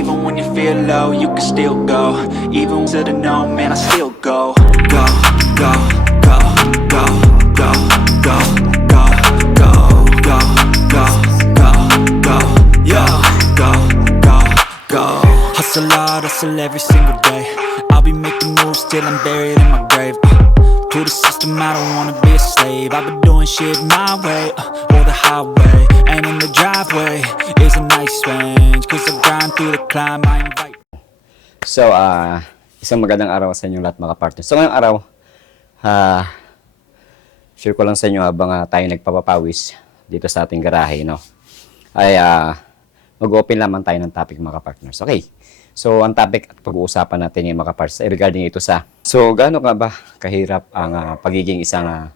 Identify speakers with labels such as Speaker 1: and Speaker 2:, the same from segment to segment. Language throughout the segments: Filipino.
Speaker 1: Even when you feel low, you can still go Even to the no, man, I still go Go, go, go, go, go, go, go, go, go, go, go, go, Go, go, go Hustle hard, hustle every single day I'll be making moves till I'm buried in my grave uh, To the system, I don't wanna be a slave I've been doing shit my way, uh, or the highway And in the driveway is a nice range Cause I grind through the climb, I invite
Speaker 2: So, ah, isang magandang araw sa inyong lahat mga partners. So, ngayong araw, ah, share ko lang sa inyo habang ah, tayo nagpapapawis dito sa ating garahe, no? Ay, ah, mag-open lamang tayo ng topic mga partners. Okay. So, ang topic at pag-uusapan natin yung mga partners regarding ito sa, so, gaano ka ba kahirap ang ah, pagiging isang ah,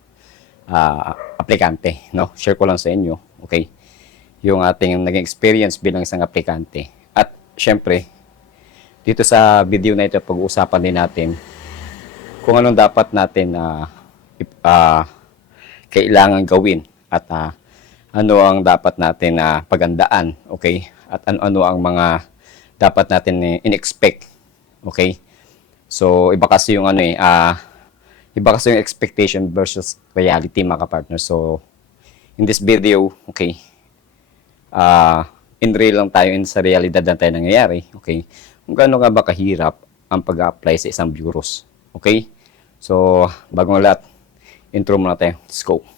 Speaker 2: ah, aplikante, no? Share ko lang sa inyo, okay? Yung ating naging experience bilang isang aplikante. At, syempre, dito sa video na ito, pag-uusapan din natin kung anong dapat natin na kailangan gawin at ah, ano ang dapat natin na pagandaan, okay? At ano-ano ang mga dapat natin eh, in-expect, okay? So, iba kasi yung ano eh, ah, iba kasi yung expectation versus reality mga partner. So, in this video, okay, ah in real lang tayo in sa realidad na tayo nangyayari, okay? Kung gaano nga ba kahirap ang pag-apply sa isang bureaus, okay? So, bagong lahat, intro muna tayo. Let's go.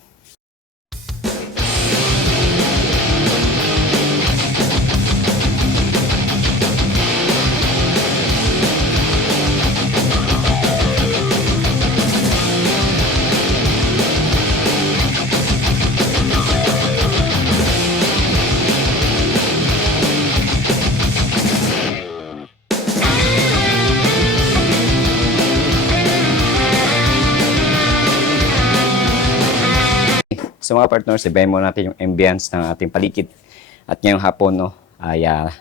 Speaker 2: So mga partners, ibahin mo natin yung ambience ng ating paligid. At ngayong hapon, no, ay ah,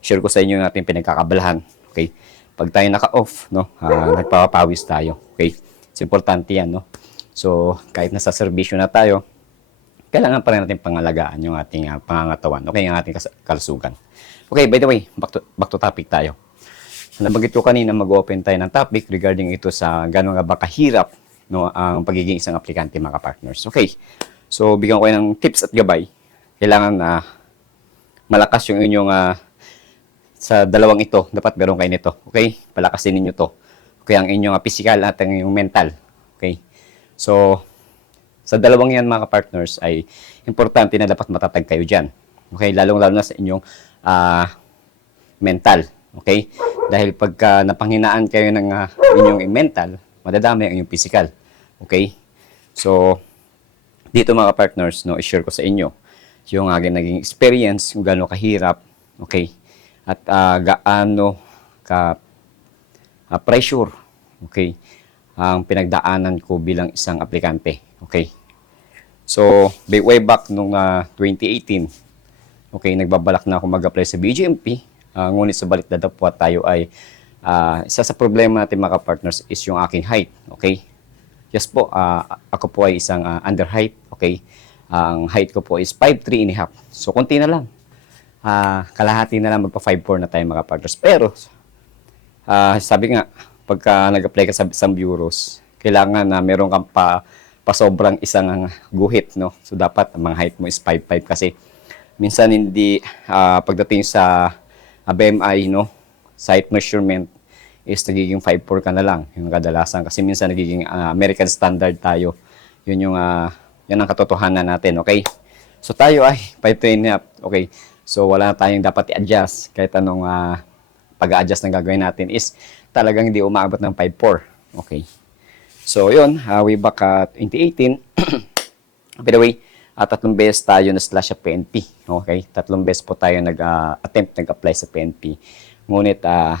Speaker 2: share ko sa inyo yung ating pinagkakabalahan. Okay? Pag tayo naka-off, no, ah, nagpapawis tayo. Okay? It's importante yan, no? So, kahit nasa servisyo na tayo, kailangan pa rin natin pangalagaan yung ating ah, pangangatawan. Okay? Yung ating kalusugan. Okay, by the way, back to, back to topic tayo. Nabanggit ko kanina mag-open tayo ng topic regarding ito sa gano'n nga ba kahirap no, ang pagiging isang aplikante mga partners. Okay, so bigyan ko kayo ng tips at gabay. Kailangan na malakas yung inyong ah, sa dalawang ito, dapat meron kayo nito. Okay, palakasin ninyo to. Okay, ang inyong ah, physical at ang inyong mental. Okay, so sa dalawang yan mga partners ay importante na dapat matatag kayo dyan. Okay, lalong-lalo na sa inyong ah, mental. Okay? Dahil pagka napanghinaan kayo ng ah, inyong mental, madadami ang inyong physical. Okay? So, dito mga partners, no, i-share ko sa inyo yung aking naging experience, kung gaano kahirap, okay? At ah, gaano ka ah, pressure, okay? Ang pinagdaanan ko bilang isang aplikante, okay? So, way back nung ah, 2018, okay, nagbabalak na ako mag-apply sa BGMP. Ah, ngunit sa balik po tayo ay ah, isa sa problema natin mga partners is yung aking height, okay? Yes po, ah, ako po ay isang ah, under height, okay? Ang height ko po is 5'3 and a half. So, konti na lang. Ah, kalahati na lang magpa 5'4 na tayo mga partners. Pero, ah, sabi nga, pagka nag-apply ka sa isang bureaus, kailangan na meron kang pa, pa sobrang isang guhit, no? So, dapat ang mga height mo is 5'5 kasi minsan hindi, ah, pagdating sa ah, BMI, no? Site measurement is nagiging 5'4 ka na lang, yung kadalasan. Kasi minsan nagiging ah, American standard tayo. Yun yung, ah, yan ang katotohanan natin, okay? So tayo ay 5'3 and a half, okay? So wala na tayong dapat i-adjust kahit anong ah, pag-adjust na gagawin natin is talagang hindi umabot ng 5'4, okay? So yun, uh, way back at 2018, by the way, at tatlong beses tayo na slash sa PNP. Okay? Tatlong beses po tayo nag-attempt, nag-apply sa PNP. Ngunit ah,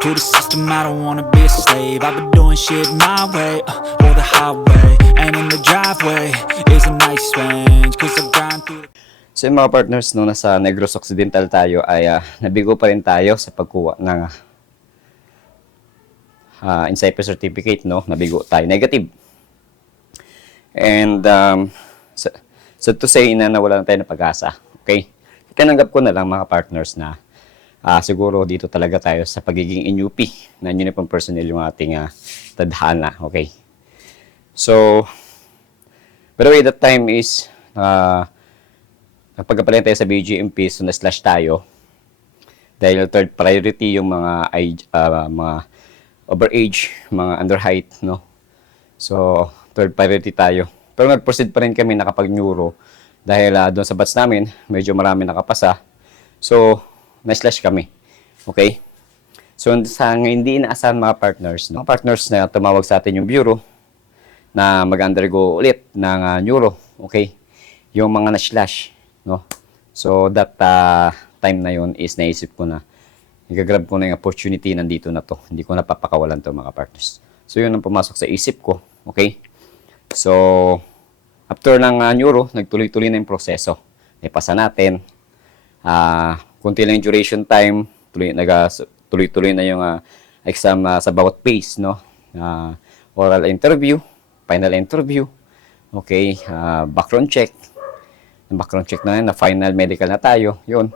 Speaker 1: Uh, to the system, I don't wanna be a slave. I've been doing shit my way, uh, or the highway. And in the driveway is a nice range, cause I grind through the
Speaker 2: So yung mga partners, no, nasa Negros Occidental tayo ay ah, nabigo pa rin tayo sa pagkuha ng uh, Incypher Certificate, no? Nabigo tayo. Negative. And um, so, so to say na nawala na tayo ng pag-asa. Okay? Tinanggap ko na lang mga partners na ah, siguro dito talaga tayo sa pagiging INUP na uniform personnel yung ating ah, tadhana. Okay? So, by the way, that time is uh, Nagpagkapalit tayo sa BGMP, so na-slash tayo. Dahil third priority yung mga age, ah, mga overage, mga underheight, no? So, third priority tayo. Pero nag-proceed pa rin kami nakapag-neuro dahil ah, doon sa batch namin, medyo marami nakapasa. So, na-slash kami. Okay? So, sa hindi inaasahan mga partners, no? Mga partners na tumawag sa atin yung bureau na mag-undergo ulit ng ah, neuro. Okay? Yung mga na-slash. No? So, that ah, time na yun is naisip ko na igagrab ko na yung opportunity nandito na to. Hindi ko napapakawalan to mga partners. So, yun ang pumasok sa isip ko. Okay? So, after ng ah, neuro, nagtuloy-tuloy na yung proseso. Naipasa natin. Ah, kunti lang yung duration time. Tuloy, naga, tuloy-tuloy na yung ah, exam ah, sa bawat phase, no? Ah, oral interview, final interview, okay, ah, background check, background check na yun, na final medical na tayo, yun.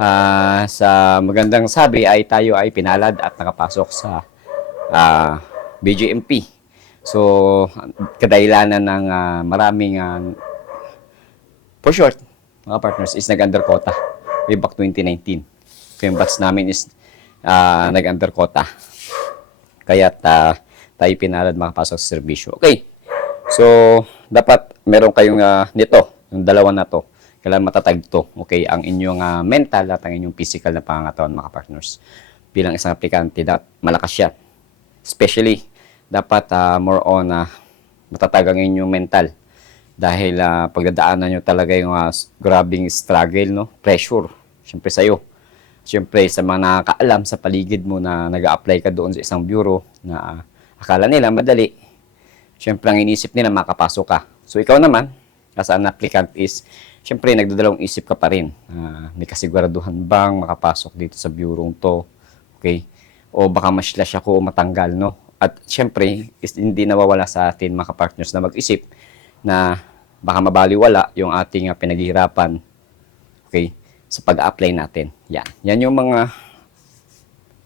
Speaker 2: Ah, sa magandang sabi ay tayo ay pinalad at nakapasok sa ah, BGMP. So, kadahilanan ng ah, maraming ah, for short, mga partners, is nag-under quota way back 2019. So, yung batch namin is ah, nag-under quota. Kaya ta, tayo pinalad makapasok sa serbisyo. Okay. So, dapat meron kayong ah, nito, yung dalawa na to. Kailangan matatag to. Okay, ang inyong ah, mental at ang inyong physical na pangangatawan mga partners. Bilang isang aplikante, dapat malakas yan. Especially, dapat ah, more on ah, matatag ang inyong mental. Dahil ah, pagdadaanan nyo talaga yung s- grabing struggle, no? pressure, syempre sa'yo. Syempre, sa mga nakakaalam sa paligid mo na nag apply ka doon sa isang bureau na ah, akala nila madali, syempre ang inisip nila makapasok ka. So ikaw naman, as an applicant is, syempre nagdadalawang isip ka pa rin. Ah, may kasiguraduhan bang makapasok dito sa bureau to? Okay? O baka ma-slash ako o matanggal, no? At syempre, is, hindi nawawala sa atin mga partners na mag-isip na baka mabaliwala yung ating ah, pinaghihirapan okay, sa pag-apply natin. Yan. Yan yung mga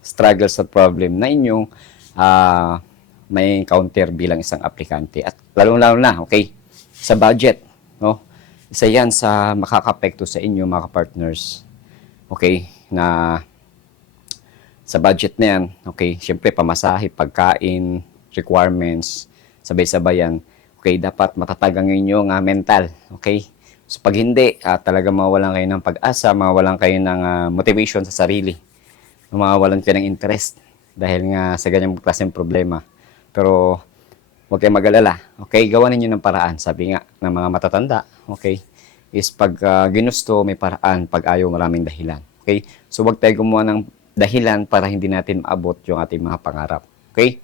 Speaker 2: struggles at problem na inyong ah, may encounter bilang isang aplikante. At lalong-lalo na, okay, sa budget, no? Isa yan sa makakapekto sa inyo, mga partners. Okay, na sa budget na yan, okay, syempre pamasahe, pagkain, requirements, sabay-sabay yan. Okay, dapat matatag ang inyong ah, mental. Okay? So pag hindi, ah, talaga mawawalan kayo ng pag-asa, mawawalan kayo ng ah, motivation sa sarili. Mawawalan kayo ng interest dahil nga sa ganyang klaseng problema. Pero huwag kayong mag-alala. Okay, gawa ninyo ng paraan. Sabi nga ng mga matatanda, okay, is pag ah, ginusto, may paraan. Pag ayaw, maraming dahilan. Okay? So huwag tayo gumawa ng dahilan para hindi natin maabot yung ating mga pangarap. Okay?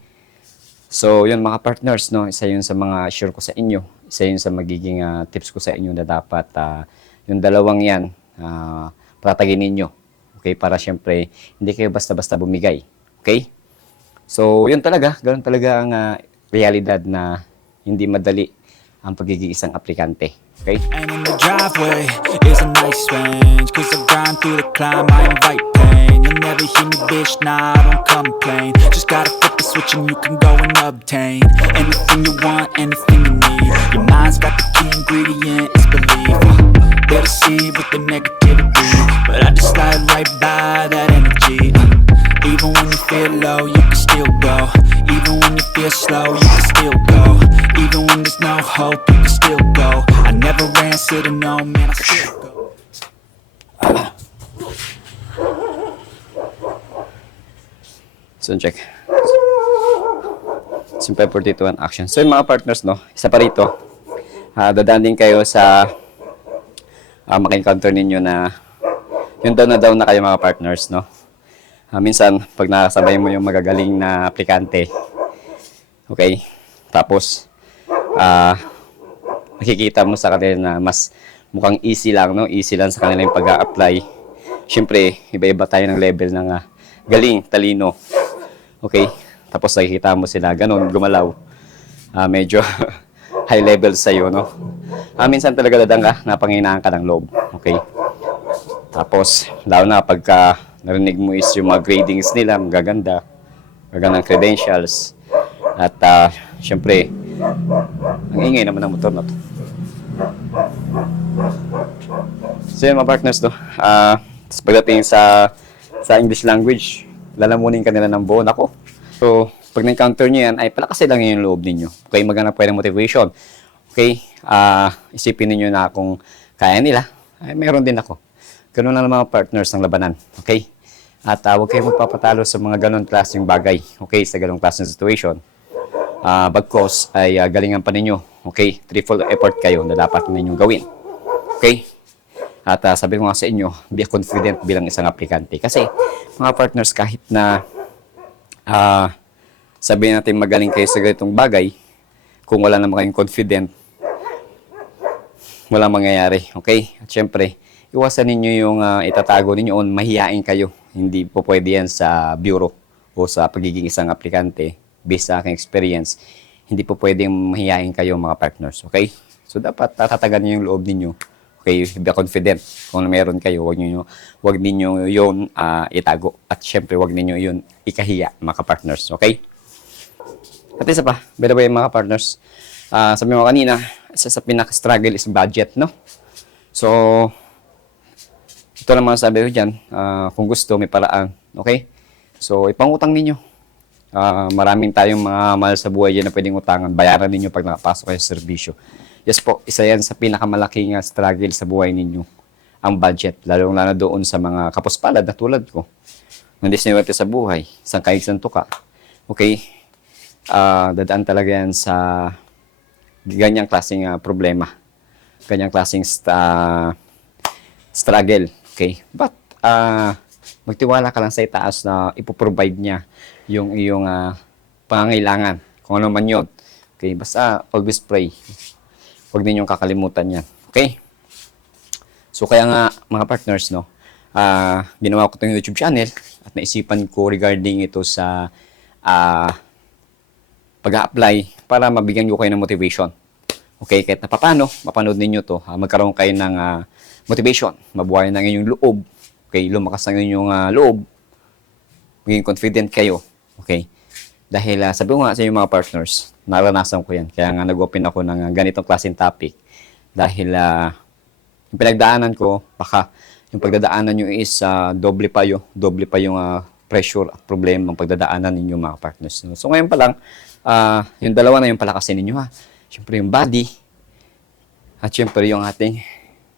Speaker 2: So, yun mga partners, no, isa yun sa mga share ko sa inyo. Isa yun sa magiging ah, tips ko sa inyo na dapat ah, yung dalawang yan, uh, patagin ninyo. Okay? Para syempre, hindi kayo basta-basta bumigay. Okay? So, yun talaga. Ganun talaga ang ah, realidad na hindi madali ang pagiging isang aplikante. Okay?
Speaker 1: Driveway is a nice range. Cause I grind through the climb, I invite pain. You'll never hear me bitch, nah, I don't complain. Just gotta flip the switch and you can go and obtain Anything you want, anything you need. Your mind's got the key ingredient, it's belief. They'll deceive with the negativity But I just slide right by that energy. uh, Even when you feel low, you can still go Even when you feel slow, you can still go Even when there's no hope, you can still go I never answer to no, man, I still go
Speaker 2: So, check. Simple 42 action. So, yung mga partners, no, isa pa rito, ah dadaan din kayo sa uh, maka-encounter ninyo na yung down na down na kayo mga partners, no? Ah, minsan, pag nakasabay mo yung magagaling na aplikante, okay, tapos, ah, makikita mo sa kanila na mas mukhang easy lang, no? Easy lang sa kanila yung pag apply Siyempre, iba-iba tayo ng level ng ah, galing, talino. Okay? Tapos nakikita mo sila, ganun, gumalaw. Ah, medyo high level sa'yo, no? Ah, minsan talaga dadang ka, napanginaan ka ng loob. Okay? Tapos, lalo na pagka narinig mo is yung mga gradings nila, magaganda, magagandang credentials. At ah, syempre, ang ingay naman ng motor na to. So yun mga partners. Ah, tapos pagdating sa sa English language, lalamunin ka nila ng buo. Ako. So, pag na-encounter nyo yan, ay palakasin lang yung loob ninyo. Okay, maghanap kayo ng motivation. Okay, ah isipin niyo na kung kaya nila, ay meron din ako. Ganun lang ang mga partners ng labanan. Okay? At uh, huwag kayong magpapatalo sa mga ganun klaseng bagay. Okay? Sa ganung klaseng situation. Ah, bagkos ay ah, galingan pa ninyo. Okay? Triple effort kayo na dapat ninyong gawin. Okay? At ah, sabi ko nga sa inyo, be confident bilang isang aplikante. Kasi mga partners, kahit na ah sabihin natin magaling kayo sa ganitong bagay, kung wala naman kayong confident, wala mangyayari. Okay? At syempre, iwasan ninyo yung ah, itatago ninyo o mahihain kayo. Hindi po pwede yan sa bureau o sa pagiging isang aplikante based sa aking experience. Hindi po pwedeng mahihain kayo mga partners. Okay? So, dapat tatatagan niyo yung loob ninyo. Okay? Be confident. Kung meron kayo, wag niyo wag ninyo yun ah, itago. At syempre, wag ninyo yun ikahiya mga partners. Okay? At isa pa, by the way mga partners, ah sabi mo kanina, isa sa pinaka-struggle is budget, no? So, ito lang mga sabi ko dyan, ah, kung gusto, may paraan, okay? So, ipangutang ninyo. Ah, maraming tayong mga mahal sa buhay dyan na pwedeng utangan, bayaran ninyo pag nakapasok kayo sa serbisyo. Yes po, isa yan sa pinakamalaking ah, struggle sa buhay ninyo, ang budget, lalong lalo doon sa mga kapuspalad na tulad ko. Hindi sinuwerte sa buhay, isang kaig santo ka. Okay? ah dadaan talaga yan sa ganyang klaseng ah, problema. Ganyang klaseng sta- struggle. Okay? But, ah magtiwala ka lang sa itaas na ipoprovide niya yung iyong ah, pangangailangan. Kung ano man yun. Okay? Basta, always pray. Huwag ninyong kakalimutan yan. Okay? So, kaya nga, mga partners, no, ah ginawa ko itong YouTube channel at naisipan ko regarding ito sa ah pag-apply para mabigyan ko kayo ng motivation. Okay, kahit na papano, mapanood ninyo to, ah, magkaroon kayo ng ah, motivation, mabuhay ng inyong loob, okay, lumakas ang inyong ah, loob, maging confident kayo, okay. Dahil ah, sabi ko nga sa inyong mga partners, naranasan ko yan, kaya nga nag-open ako ng ah, ganitong klaseng topic. Dahil ah, yung pinagdaanan ko, baka yung pagdadaanan nyo is ah, doble pa yung, doble pa yung ah, pressure at problema ang pagdadaanan ninyo mga partners. So ngayon pa lang, ah, yung dalawa na yung palakasin ninyo ha. Siyempre yung body, at siyempre yung ating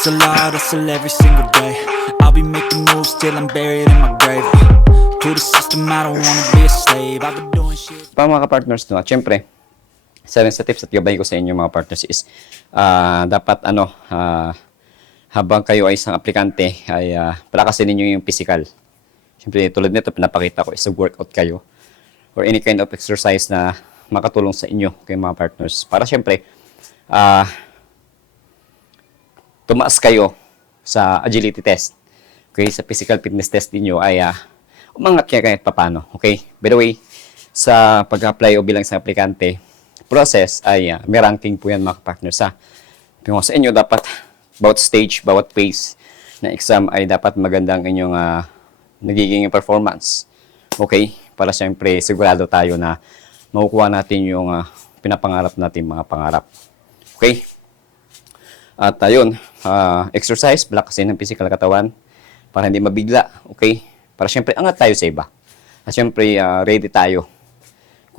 Speaker 1: Hustle hard, hustle every single day. I'll be making moves till I'm buried in my grave. To the system, I don't wanna be a slave. I've been doing shit.
Speaker 2: Pa mga partners no, syempre, rin sa tips at gabay ko sa inyo mga partners is ah, dapat ano, ah, habang kayo ay isang aplikante ay uh, palakasin ninyo yung physical. Siyempre, tulad nito, pinapakita ko is workout kayo or any kind of exercise na makatulong sa inyo kay mga partners. Para siyempre, ah, tumaas kayo sa agility test. Okay, sa physical fitness test niyo ay ah, umangat kayo kahit papano. Okay? By the way, sa pag-apply o bilang isang aplikante, process ay ah, may ranking po yan mga partners ha. Pero sa inyo dapat bawat stage, bawat phase na exam ay dapat magandang inyong ah, nagiging performance. Okay? Para siyempre sigurado tayo na makukuha natin yung ah, pinapangarap natin mga pangarap. Okay? At ayun, ah, exercise, palakasin ng physical katawan para hindi mabigla, okay? Para syempre angat tayo sa iba. At syempre ah, ready tayo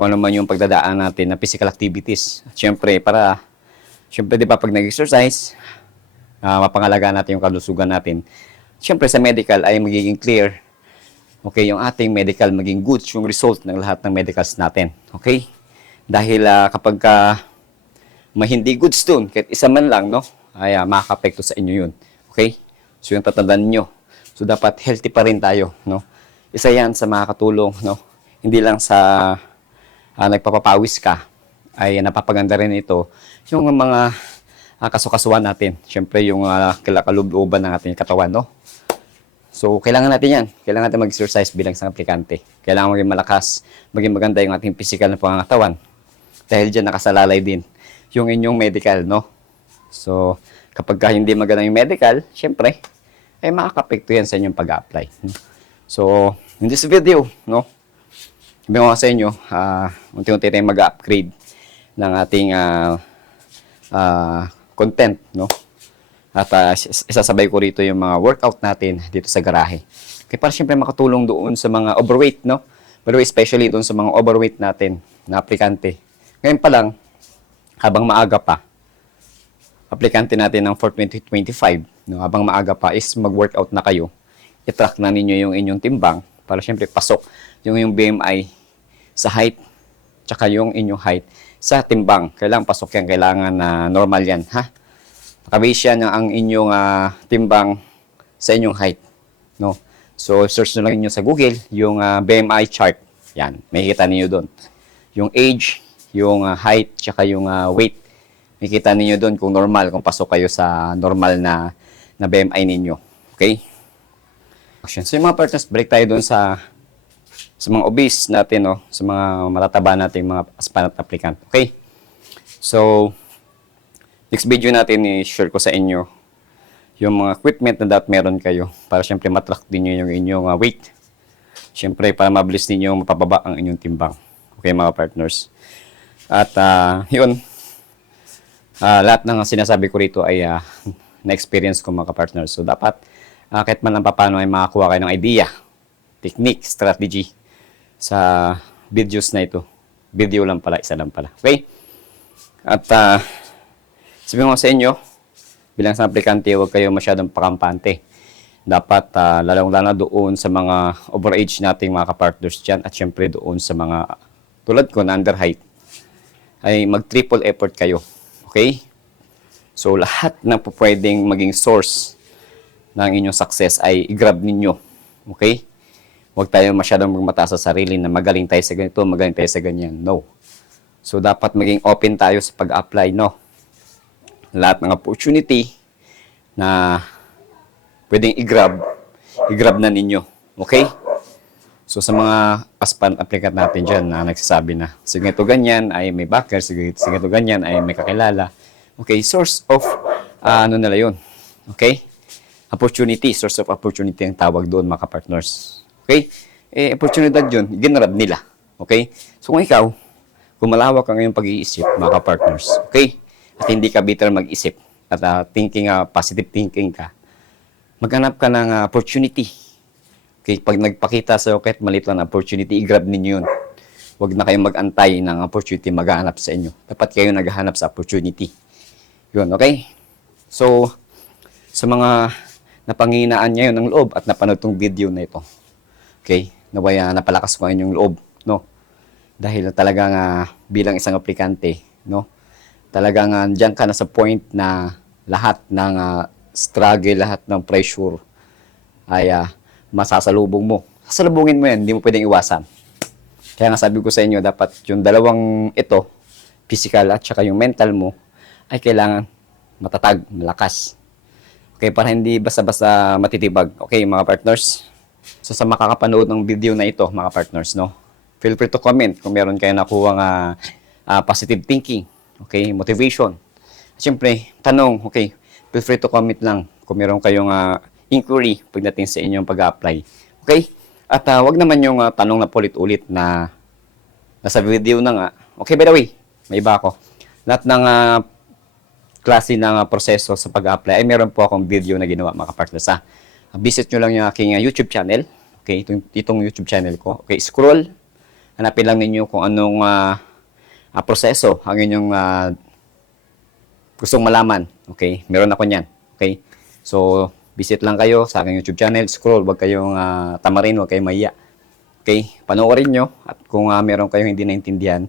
Speaker 2: kung ano man yung pagdadaan natin na physical activities. At syempre, para, syempre, di ba, pag nag-exercise, uh, mapangalagaan natin yung kalusugan natin. Syempre, sa medical ay magiging clear. Okay, yung ating medical maging good yung result ng lahat ng medicals natin. Okay? Dahil ah, kapag ka may hindi goods dun, kahit isa man lang, no? Ay uh, makakapekto sa inyo yun. Okay? So, yung tatandaan nyo. So, dapat healthy pa rin tayo, no? Isa yan sa makakatulong, no? Hindi lang sa ah, nagpapapawis ka, ay napapaganda rin ito yung mga uh, kasukasuan natin. Siyempre, yung uh, kalooban ng ating katawan, no? So, kailangan natin yan. Kailangan natin mag-exercise bilang isang aplikante. Kailangan maging malakas, maging maganda yung ating physical na pangangatawan. Dahil dyan nakasalalay din yung inyong medical, no? So, kapag ka hindi maganda yung medical, syempre, ay makakapekto yan sa inyong pag-apply. So, in this video, no? Sabi ko sa inyo, uh, unti-unti tayong mag-upgrade ng ating uh, uh, content, no? At uh, isasabay ko rito yung mga workout natin dito sa garahe. Kaya para syempre makatulong doon sa mga overweight, no? Pero especially doon sa mga overweight natin na aplikante. Ngayon pa lang, habang maaga pa, aplikante natin ng 42025, no? habang maaga pa is mag-workout na kayo. I-track na ninyo yung inyong timbang para syempre pasok yung yung BMI sa height tsaka yung inyong height sa timbang. Kailangan pasok yan, kailangan na normal yan, ha? Nakabase yan ang inyong uh, timbang sa inyong height. No? So, search nyo lang inyo sa Google yung uh, BMI chart. Yan, makikita niyo doon. Yung age, yung uh, height, tsaka yung uh, weight. Makikita niyo doon kung normal, kung pasok kayo sa normal na, na BMI ninyo. Okay? Action. So, yung mga partners, break tayo doon sa sa mga obese natin, no? sa mga matataba nating mga aspirant applicant. Okay? So, next video natin, i-share ko sa inyo yung mga equipment na dapat meron kayo para syempre matrack din nyo yung inyong uh, weight. Syempre, para mabilis ninyo mapababa ang inyong timbang. Okay, mga partners. At uh, yun, uh, lahat ng sinasabi ko rito ay uh, na-experience ko mga partners. So, dapat uh, kahit man lang paano ay makakuha kayo ng idea, technique, strategy sa videos na ito. Video lang pala, isa lang pala. Okay? At uh, sabi ko sa inyo, bilang sa aplikante, huwag kayo masyadong pakampante. Dapat uh, lalong-lalo doon sa mga overage nating mga kapartners dyan at syempre doon sa mga tulad ko na under height ay mag-triple effort kayo. Okay? So, lahat ng pwedeng maging source ng inyong success ay i-grab ninyo. Okay? Huwag tayo masyadong magmata sa sarili na magaling tayo sa ganito, magaling tayo sa ganyan. No. So, dapat maging open tayo sa pag-apply, no? Lahat ng opportunity na pwedeng i-grab, i-grab na ninyo. Okay? So, sa mga aspirant applicant natin dyan na nagsasabi na, sige ito ganyan ay may backer, sige, sige ito ganyan ay may kakilala. Okay, source of, uh, ano nila yun? Okay? Opportunity, source of opportunity ang tawag doon mga partners. Okay? Eh, oportunidad yun, ginrab nila. Okay? So, kung ikaw, kung malawak ang pag-iisip, mga partners, okay? At hindi ka bitter mag-isip, at uh, thinking, uh, positive thinking ka, maghanap ka ng uh, opportunity. Pag nagpakita sa kahit maliit lang opportunity, i-grab ninyo yun. Huwag na kayong mag-antay ng opportunity maghanap sa inyo. Dapat kayo naghahanap sa opportunity. Yun, okay? So, sa mga napanginaan niya yun ng loob at napanood tong video na ito, Okay? Naway uh, napalakas ko inyong loob, no? Dahil talagang uh, bilang isang aplikante, no? Talagang uh, diyan ka na sa point na lahat ng uh, struggle, lahat ng pressure ay uh, masasalubong mo. Sasalubungin mo yan, hindi mo pwedeng iwasan. Kaya nga sabi ko sa inyo, dapat yung dalawang ito, physical at saka yung mental mo, ay kailangan matatag, malakas. Okay, para hindi basta-basta matitibag. Okay, mga partners, So sa makakapanood ng video na ito, mga partners, no? Feel free to comment kung meron kayo nakuha nga uh, positive thinking, okay, motivation. Siyempre, tanong, okay, feel free to comment lang kung meron kayong uh, inquiry pagdating sa inyong pag-apply. Okay? At uh, wag naman yung uh, tanong na pulit-ulit na nasa video na nga. Okay, by the way, may iba ako. Lahat ng uh, klase ng uh, proseso sa pag-apply ay meron po akong video na ginawa mga partners. Ha? visit nyo lang yung aking uh, YouTube channel. Okay, itong, itong YouTube channel ko. Okay, scroll. Hanapin lang ninyo kung anong ah, ah, proseso ang inyong ah, gustong malaman. Okay? Meron ako niyan. Okay? So, visit lang kayo sa aking YouTube channel. Scroll. Huwag kayong ah, tamarin. Huwag kayong maiya. Okay? Panoorin nyo. At kung ah, meron kayong hindi naintindihan,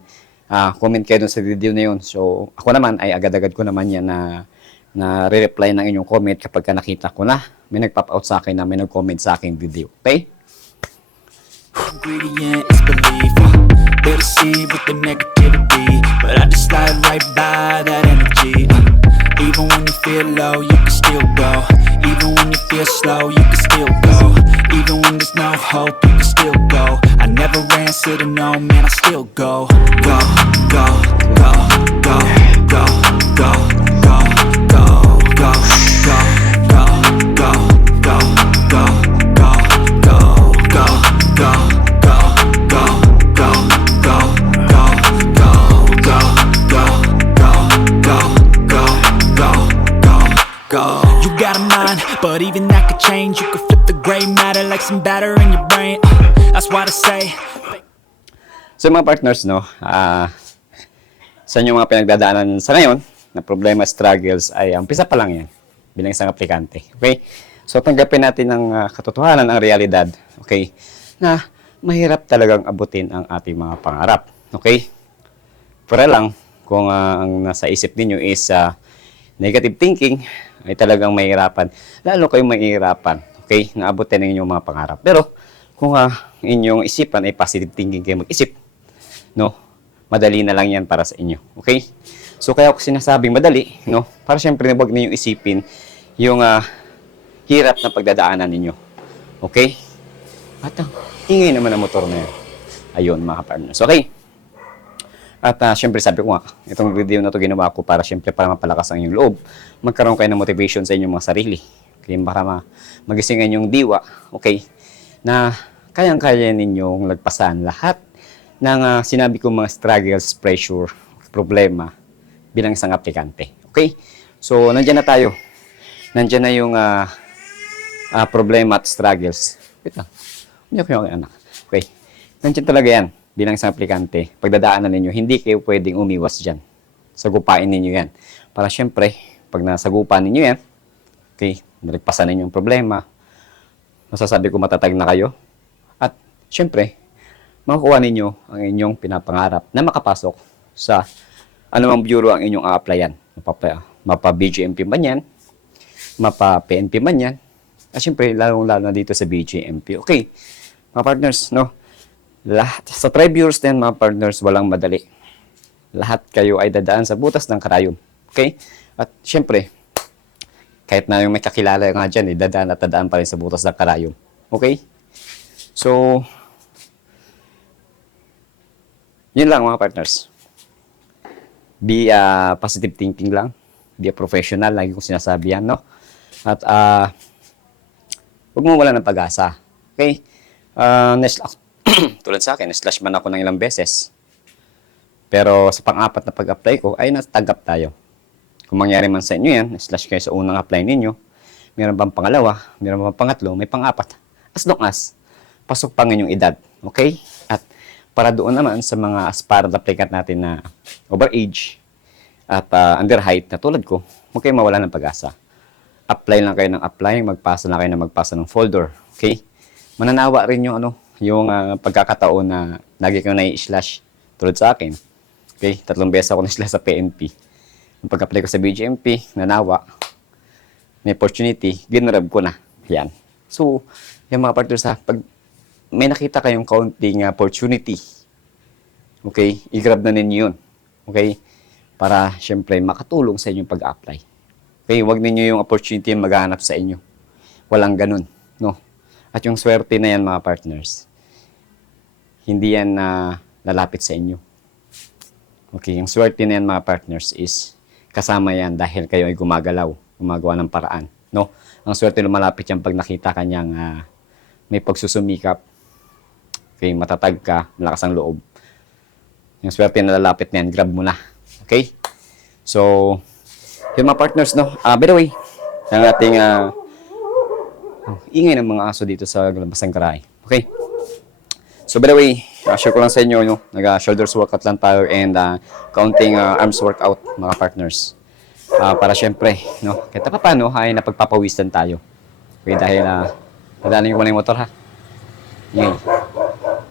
Speaker 2: ah, comment kayo dun sa video na yun. So, ako naman ay agad-agad ko naman yan na na re-reply ng inyong comment kapag ka nakita ko na may nag-pop out sa akin na may nag-comment sa aking video. Okay?
Speaker 1: uh,
Speaker 2: So mga partners, no, ah sa inyong mga pinagdadaanan sa ngayon na problema, struggles, ay umpisa pa lang yan bilang isang aplikante. Okay? So tanggapin natin ang ah, katotohanan, ang realidad. Okay? Na mahirap talagang abutin ang ating mga pangarap. Okay? Para lang, kung ah, ang nasa isip ninyo is ah, negative thinking, ay talagang mahirapan. Lalo kayong mahirapan. Okay? Naabutin ang inyong mga pangarap. Pero, kung ah, inyong isipan ay positive thinking kayo mag-isip, no? Madali na lang yan para sa inyo. Okay? So, kaya ako sinasabing madali, no? Para syempre, huwag ninyong isipin yung ah, hirap na pagdadaanan ninyo. Okay? At ang ingay naman ang motor na yan. Ayun, mga partners. Okay? At ah, syempre sabi ko nga, itong video na to ginawa ko para syempre para mapalakas ang inyong loob. Magkaroon kayo ng motivation sa inyong mga sarili. Okay, para ma magising ang diwa. Okay? Na kayang-kaya ninyong lagpasan lahat ng ah, sinabi ko mga struggles, pressure, problema bilang isang aplikante. Okay? So, nandyan na tayo. Nandyan na yung ah, ah, problema at struggles. Wait lang. Umiyak yung anak. Okay. Nandyan talaga yan bilang isang aplikante. Pagdadaanan ninyo, hindi kayo pwedeng umiwas dyan. Sagupain ninyo yan. Para syempre, pag nasagupan ninyo yan, okay, nalagpasan ninyo yung problema, masasabi ko matatag na kayo. At syempre, makukuha ninyo ang inyong pinapangarap na makapasok sa anumang bureau ang inyong a-applyan. Mapa, mapa BGMP man yan, mapa PNP man yan, at syempre, lalong-lalo na dito sa BGMP. Okay, mga partners, no? Lahat, sa tribures din, mga partners, walang madali. Lahat kayo ay dadaan sa butas ng karayom. Okay? At syempre, kahit na yung may kakilala nga dyan, eh, dadaan at dadaan pa rin sa butas ng karayom. Okay? So, yun lang mga partners. Be ah, positive thinking lang. Be a professional. Lagi kong sinasabi yan, no? At ah, huwag mo wala ng pag-asa. Okay? Uh, neslash, tulad sa akin, slash man ako ng ilang beses. Pero sa pang-apat na pag-apply ko, ay natanggap tayo. Kung mangyari man sa inyo yan, slash kayo sa unang apply ninyo, meron bang pangalawa, meron bang pangatlo, may pang-apat. As long as, pasok pa inyong edad. Okay? Para doon naman sa mga aspirant applicant natin na overage at uh, under na tulad ko, huwag kayong mawala ng pag-asa. Apply lang kayo ng apply, magpasa lang kayo ng magpasa ng folder. Okay? Mananawa rin yung ano, yung ah, pagkakataon na lagi kang nai-slash tulad sa akin. Okay? Tatlong beses ako na-slash sa PNP. Nung pag-apply ko sa BGMP, nanawa, may opportunity, ginrab ko na. Yan. So, yung mga partners ha, pag may nakita kayong kaunting opportunity, okay, i-grab na ninyo yun. Okay? Para, syempre, makatulong sa inyong pag-apply. Okay? Huwag ninyo yung opportunity yung maghanap sa inyo. Walang ganun. No? At yung swerte na yan, mga partners, hindi yan na lalapit sa inyo. Okay, yung swerte na yan, mga partners, is kasama yan dahil kayo ay gumagalaw, gumagawa ng paraan. No? Ang swerte lumalapit yan pag nakita kanyang ah, may pagsusumikap, okay, matatag ka, malakas ang loob. Yung swerte na lalapit na yan, grab mo na. Okay? So, yung mga partners, no? Ah, by the way, ang ating ah, oh, ingay ng mga aso dito sa labas ng karahay. Okay? So, by the way, uh, share ko lang sa inyo, no? nag-shoulders workout lang tayo and uh, counting uh, arms workout, mga partners. Ah, para syempre, no, kahit pa paano ay napagpapawisan tayo. Okay, dahil uh, nadaanin ko muna yung motor ha.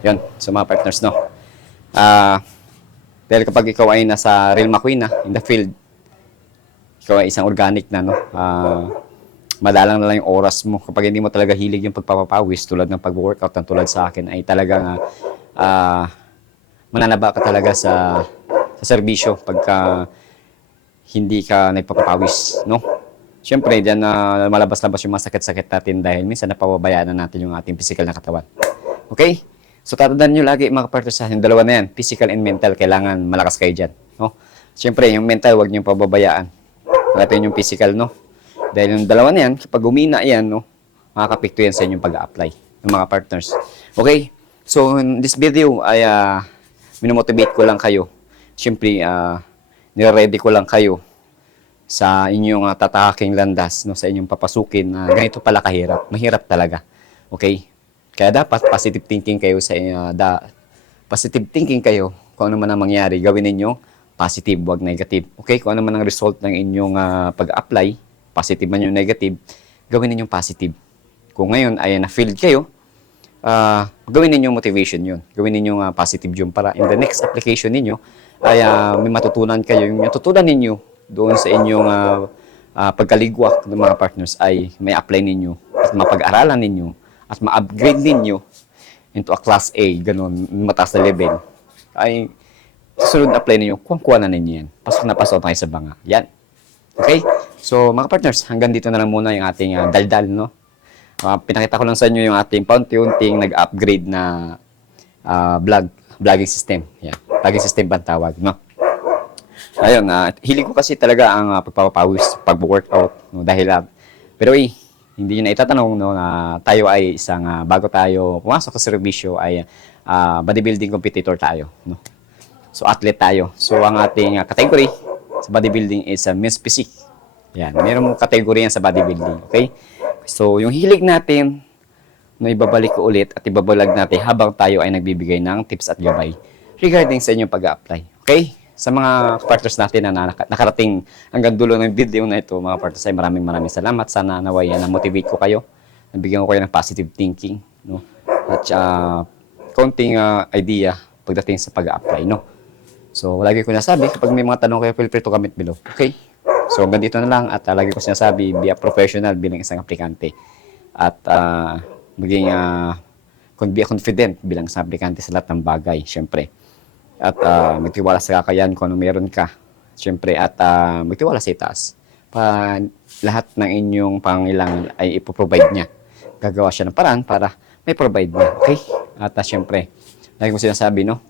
Speaker 2: Yun. So mga partners, no. Ah, dahil kapag ikaw ay nasa Real McQueen na, in the field, ikaw ay isang organic na, no. Ah, madalang na lang yung oras mo. Kapag hindi mo talaga hilig yung pagpapawis, tulad ng pag-workout, ng tulad sa akin, ay talagang ah, mananaba ka talaga sa sa serbisyo pagka hindi ka nagpapapawis, no? Siyempre, diyan na malabas-labas yung mga sakit-sakit natin dahil minsan napapabayaan na natin yung ating physical na katawan. Okay? So, tatandaan nyo lagi mga sa yung dalawa na yan, physical and mental, kailangan malakas kayo dyan. No? Siyempre, yung mental, huwag nyo pababayaan. Natin yung physical, no? Dahil yung dalawa na yan, kapag umina yan, no, makakapikto yan sa inyong pag-apply ng mga partners. Okay? So, in this video, ay uh, minomotivate ko lang kayo. Siyempre, uh, nire-ready ko lang kayo sa inyong uh, tatahaking landas, no, sa inyong papasukin na ganito pala kahirap. Mahirap talaga. Okay? Kaya dapat positive thinking kayo sa inyo, da, positive thinking kayo kung ano man ang mangyari, gawin ninyo positive, wag negative. Okay? Kung ano man ang result ng inyong ah, pag-apply, positive man yung negative, gawin ninyong positive. Kung ngayon ay na-field kayo, ah gawin ninyong motivation yun. Gawin ninyong ah, positive yun para in the next application ninyo ay ah, may matutunan kayo. Yung matutunan ninyo doon sa inyong ah, ah, pagkaligwak ng mga partners ay may apply ninyo at mapag-aralan ninyo at ma-upgrade ninyo into a class A, ganun, mataas na level. Ay, susunod na apply ninyo, kuha-kuha na ninyo yan. Pasok na pasok na kayo sa banga. Yan. Okay? So, mga partners, hanggang dito na lang muna yung ating ah, daldal, no? Ah, pinakita ko lang sa inyo yung ating paunti-unting nag-upgrade na ah, vlog, vlogging system. Yan. Vlogging system ba tawag, no? Ayun, ah, hilig ko kasi talaga ang uh, pagpapawis, pag-workout, no? Dahil, ah, pero eh, hindi nyo na itatanong, no, na tayo ay isang, ah, bago tayo pumasok sa servisyo, ay ah, bodybuilding competitor tayo, no? So, athlete tayo. So, ang ating ah, category sa bodybuilding is uh, men's physique. Yan. Meron mong category yan sa bodybuilding. Okay? So, yung hilig natin, no, ibabalik ko ulit at ibabalag natin habang tayo ay nagbibigay ng tips at gabay regarding sa inyong pag-apply. Okay? Sa mga partners natin na naka- nakarating hanggang dulo ng video na ito, mga partners ay maraming maraming salamat. Sana naway na motivate ko kayo. Nabigyan ko kayo ng positive thinking. No? At uh, konting ah, idea pagdating sa pag-apply. No? So, lagi ko nasabi, kapag may mga tanong kayo, feel free to comment below. Okay? So, hanggang dito na lang at uh, lagi ko sinasabi, be a professional bilang isang aplikante. At uh, maging uh, be confident bilang isang aplikante sa lahat ng bagay, syempre. At uh, magtiwala sa kakayahan kung ano meron ka, syempre. At uh, magtiwala sa itaas. Pa lahat ng inyong pangailangan ay ipoprovide niya. Gagawa siya ng paraan para may provide niya. Okay? At uh, syempre, lagi ko sinasabi, no?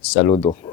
Speaker 2: Saludo.